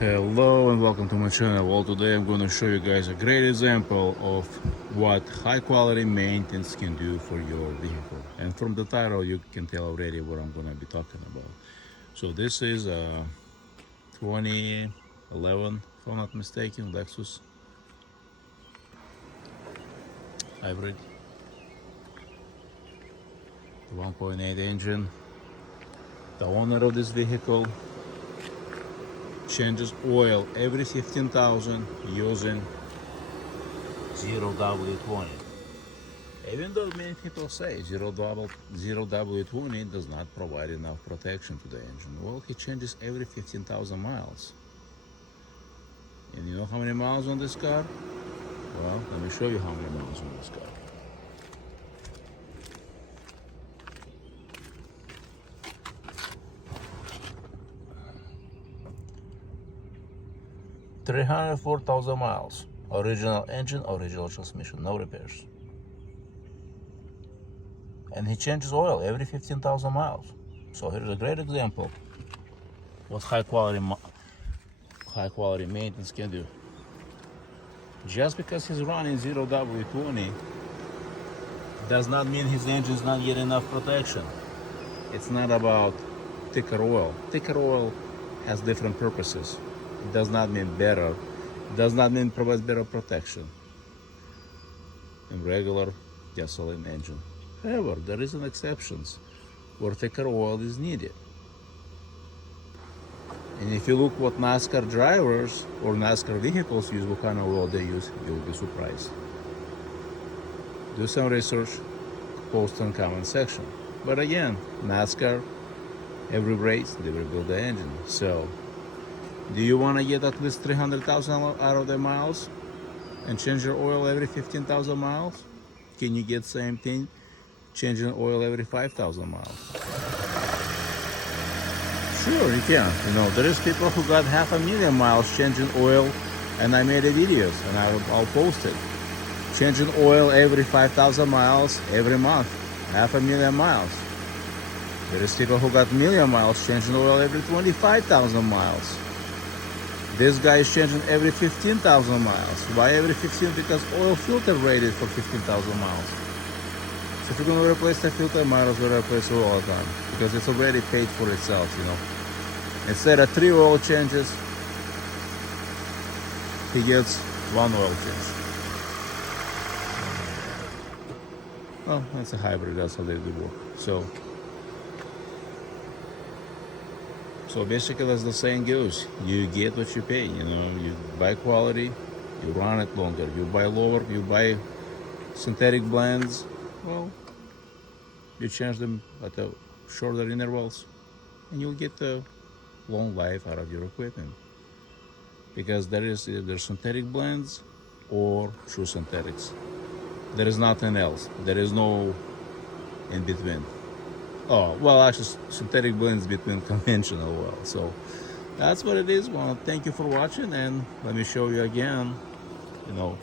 Hello and welcome to my channel. Well, today I'm going to show you guys a great example of what high quality maintenance can do for your vehicle. And from the title you can tell already what I'm going to be talking about. So this is a 2011, if I'm not mistaken, Lexus hybrid, 1.8 engine. The owner of this vehicle changes oil every 15,000 using 0w-20. Even though many people say 0w-20 does not provide enough protection to the engine. Well, he changes every 15,000 miles. And you know how many miles on this car? Well, let me show you how many miles on this car. 304,000 miles. Original engine, original transmission, no repairs. And he changes oil every 15,000 miles. So here's a great example what high quality maintenance can do. Just because he's running 0w-20 does not mean his engine is not getting enough protection. It's not about thicker oil. Thicker oil has different purposes. It does not mean better. It does not mean provides better protection in regular gasoline engine. However, there is an exceptions where thicker oil is needed. And if you look what NASCAR drivers or NASCAR vehicles use, what kind of oil they use, you'll be surprised. Do some research, post in comment section. But again, NASCAR, every race, they rebuild the engine. So, do you want to get at least 300,000 out of the miles and change your oil every 15,000 miles? Can you get same thing, changing oil every 5,000 miles? Sure, you can. You know, there is people who got 500,000 miles changing oil, and I made a videos and I'll post it. Changing oil every 5,000 miles every month, 500,000 miles. There is people who got 1,000,000 miles changing oil every 25,000 miles. This guy is changing every 15,000 miles. Why every 15? Because oil filter rated for 15,000 miles. So if you're going to replace the filter, might as well replace oil all the time, because it's already paid for itself, you know. Instead of 3 oil changes, he gets 1 oil change. Well, that's a hybrid, that's how they do work. So basically, as the saying goes, you get what you pay. You know, you buy quality, you run it longer. You buy lower, you buy synthetic blends. Well, you change them at the shorter intervals, and you'll get the long life out of your equipment. Because there is either synthetic blends or true synthetics. There is nothing else. There is no in between. Oh, well, actually, synthetic blends between conventional oil. So that's what it is. Well, thank you for watching, and let me show you again. You know,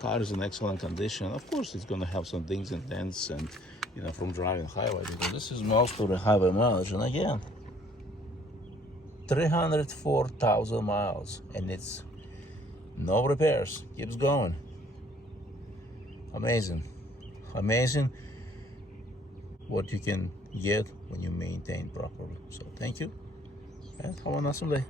car is in excellent condition. Of course, it's going to have some dings and dents, and you know, from driving highway, because this is most of the highway mileage. And again, 304,000 miles, and it's no repairs. Keeps going. Amazing, amazing what you can get when you maintain properly. So thank you, and have an awesome day.